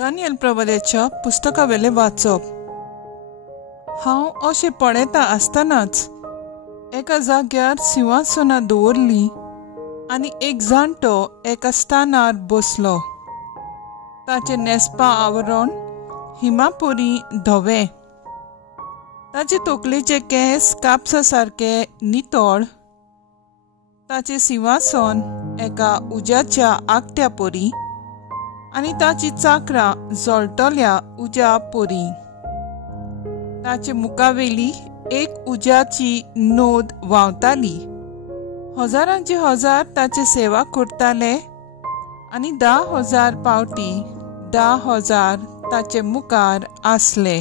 Daniel प्रवक्त्याच्या पुस्तकावेले वाचप। हांव अशें पळयता आसतनाच एका जाग्यार सिंहासनां दवरलीं आनी एक जाणटो एका स्थानार बसलो। ताचें नेस्पा आवरण हिमापोरी धवे, ताचे तोकलेचे केंस कापसा सारके नितळ, ताचें सिंहासन एका उज्याच्या आकट्या पोरी आनी ताची चाकरां जळटल्या उज्या पोरी। ताचे मुखावेली एक उज्याची नोद व्हांवताली। हजारांचे हजार ताचे सेवा करताले आनी 10,000 पावटी 10,000 ताचे मुखार आसले।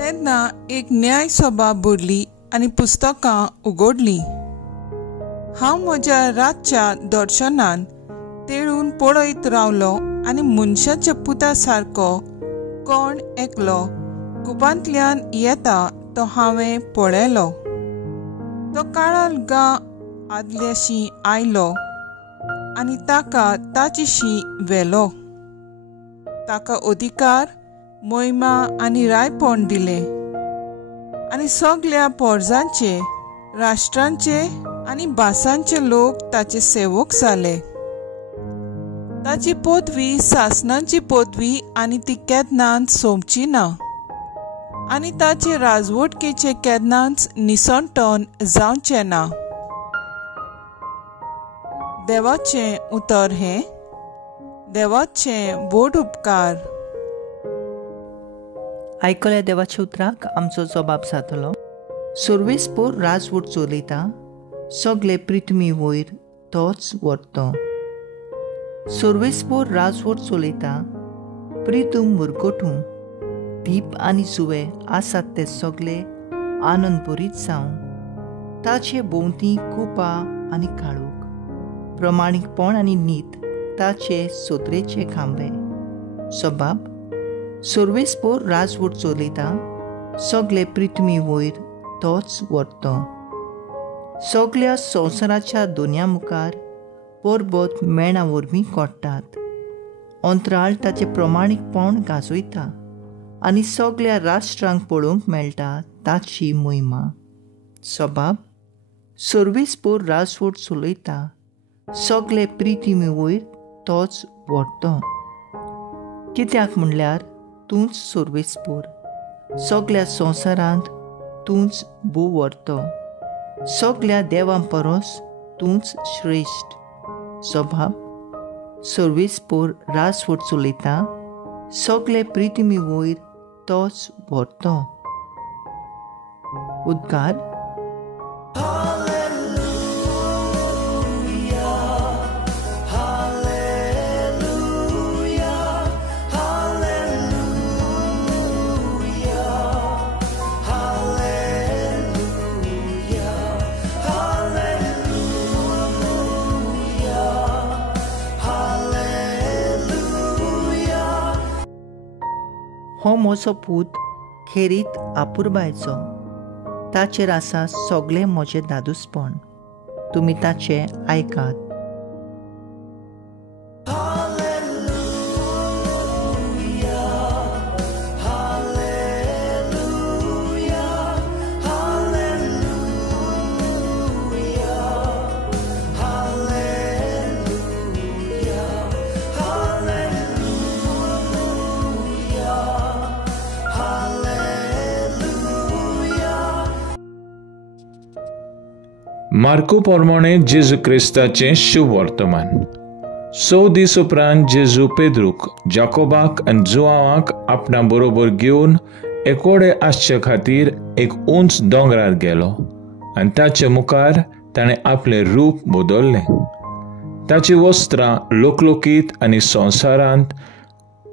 तेन्ना एक न्याय सभा भरली आनी पुस्तकां उगडलीं। हांव म्हज्या रातच्या दर्शनान तेळून पळयत रावलो आनी मनशाच्या पुता सारको कोण एकलो कुपांतल्यान येता तो हांवें पळयलो। तो काळालगा आदल्याशी आयलो आनी ताका ताचेशी व्हेलो। ताका अधिकार, मोहिमा आनी रायपण दिले आनी सगळ्या पोरजांचे, राष्ट्रांचे आनी भासांचे लोक ताचे सेवक जाले। ताची पदवी सासनांची पदवी आनी ती केन्नाच सोंपची ना आनी ताचे राजवटकेचे केन्नाच निसंतन जावचें ना। देवाचें उतर हें, देवाचें व्हड उपकार। आयकल्या देवाच्या उतराक आमचो जबाब जातलो। सर्वेस्पोर राजवट चलयता, सगळे प्रिथ्वी वयर तोच व्हरतो। सर्वेस्पोर राजवट चलयता, प्रितूम मुरगोठूं, दीप आनी जुवे आसात ते सगळे आनंद भरीत जावन ताचे भोंवती कुपा आनी काळोख, प्रमाणीकपण आनी नीत ताचे सोत्रेचे खांबे। सबाब, सर्वेस्पोर राजवट चलयता, सगळे प्रिथ्वी वयर तोच व्हरतो। सगळ्या संवसाराच्या दोनया मुखार परबत मेणा वरवीं कोडटात। अंतराळ ताचे प्रमाणीकपण गाजयता आनी सगळ्या राष्ट्रांक पळोवंक मेळटा ताची मोहिमा। सबाब, सर्वेस्पोर राजवट चलयता, सगळे प्रिथ्वी वयर तोच व्हरतो। कित्याक म्हणल्यार तूंच सर्वेस्पोर, सगळ्या संवसारांत तूंच भू व्हरतो, सगळ्या देवां परस तूंच श्रेश्ठ। सबाब, सर्वेस्पोर राजवट चलयता, सगळे प्रिथ्वी वयर तोच व्हरतो। उद्गार। हो म्हजो पूत खेरीत आपुरबायचो, ताचेर आसा सगळें म्हजें दादूसपण, तुमी ताचें आयकात। मार्को पोरमोणे जेजू क्रिस्ताचें शुभ वर्तमान। 6 दीस उपरांत जेजू पेद्रूक, जाकोबाक आनी जुआवाक आपणा बरोबर घेवन एकोडे आसचे खातीर एक उंच दोंगरार गेलो आनी ताचे मुखार ताणें आपलें रूप बदल्लें। ताची वस्त्रां लोकलोकीत आनी संवसारांत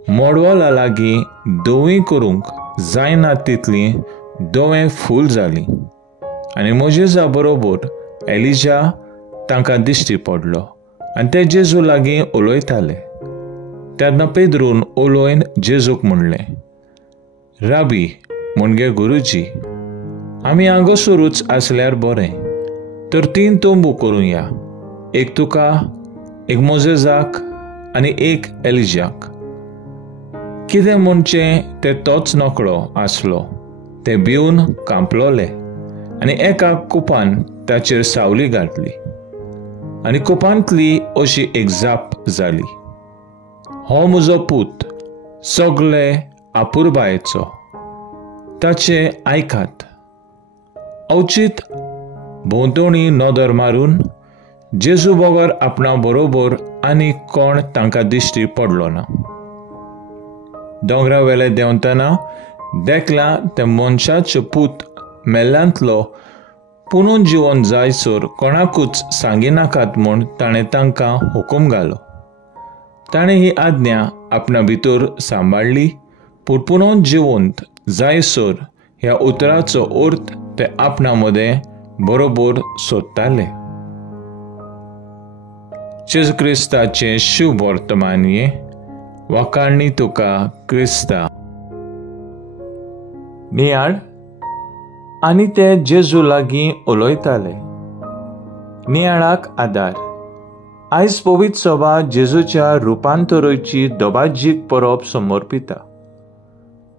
मोडवला लागीं धोवी करूंक जायना तितलीं धोवें फूल जालीं आनी मोजेजा बरोबर एलिजा तांकां दिश्टी पडलो आनी ते जेजू लागीं उलयताले। तेन्ना पेद्रून उलोवन जेजूक म्हणलें, राबी म्हणजे गुरुजी, आमी हांगासरूच आसल्यार बरें, तर 3 तोंबू करूया, एक तुका, एक मोजेजाक आनी एक एलिजाक. कितें म्हणचे ते तोच नोकळो आसलो. ते भिवन कांपलोले आनी एका कुपान ताचेर सावली घातली आनी कुपांतली अशी एक जाप जाली, हो म्हजो पूत, सगळे आपुरबायेचो, ताचे आयकात. अवचित भोंवतणी नदर मारून जेजू बगर आपणा बरोबर आनी कोण तांकां दिश्टी पडलो ना. दोंगरा वेले देंवतना देखला ते मनशाचो पूत मेल्ल्यांतलो पुनून जिवन जायसर कोणाकूच सांगिनाकात म्हूण ताणें तांकां हुकूम घालो. ताणें ही आज्ञा आपणा भितर सांबाळली, पूण पुनून जिवंत जायसर ह्या उतराचो अर्थ ते आपणा मदें बरोबर सोदताले. जेजू क्रिस्ताचें शुभ वर्तमान हे वाखाणणी तुका क्रिस्ता. नियाळ आनी ते जेजू लागीं उलयताले. नियाळाक आदार. आयज पवित्र सभा जेजूच्या रुपांतराची दोबाजीक परब समर्पिता.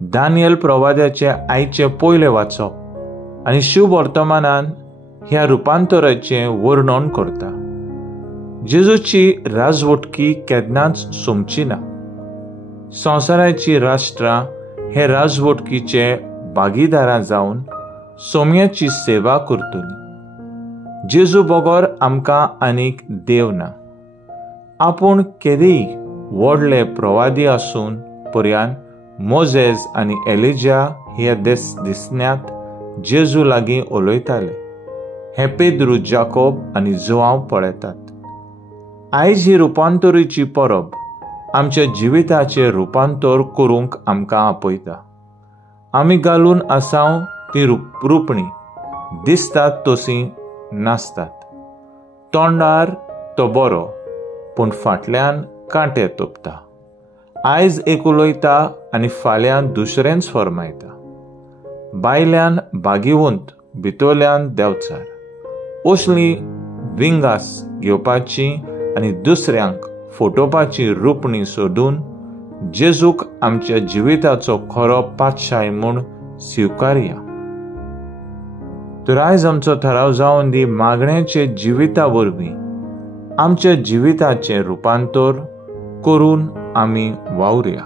दानियल प्रवाद्याचे आयचे पयले वाचप आनी शुभ वर्तमानान ह्या रुपांतराचें वर्णन करता. जेजूची राजवटकी केन्नाच सोंपची ना. संवसाराची राष्ट्रां हे राजवटकीचे भागीदारां जावन सोम्याची सेवा करतली. जेजू बगर आमकां आनीक देव ना. आपूण केदेय व्हडले प्रवादी आसून पर्यान मोजेस आनी एलिजा ह्या दिसण्यात जेजू लागीं उलयताले. हे पेद्रू, जाकोब आनी जोआंव पळयतात. आयज ही रुपांतरीची परब आमच्या जिविताचें रुपांतर करूंक आमकां आपयता. आमी घालून आसाव ती रुपणी दिसतात तशी नासतात. तोंडार तो बरो, पूण फाटल्यान कांटे तोपता. आयज एक उलयता आनी फाल्यां दुसरेंच फरमायता. बायल्यान भागिवंत, भितरल्यान देंवचार. असली विंगास घेवपाची आनी दुसऱ्यांक फटोवपाची रुपणी सोडून जेजूक आमच्या जिविताचो खरो पातशाय म्हूण स्विकारया. तर आयज आमचो थाराव जावन दी मागण्याचे जिविता वरवीं आमच्या जिविताचें रुपांतर करून आमी वावुरया.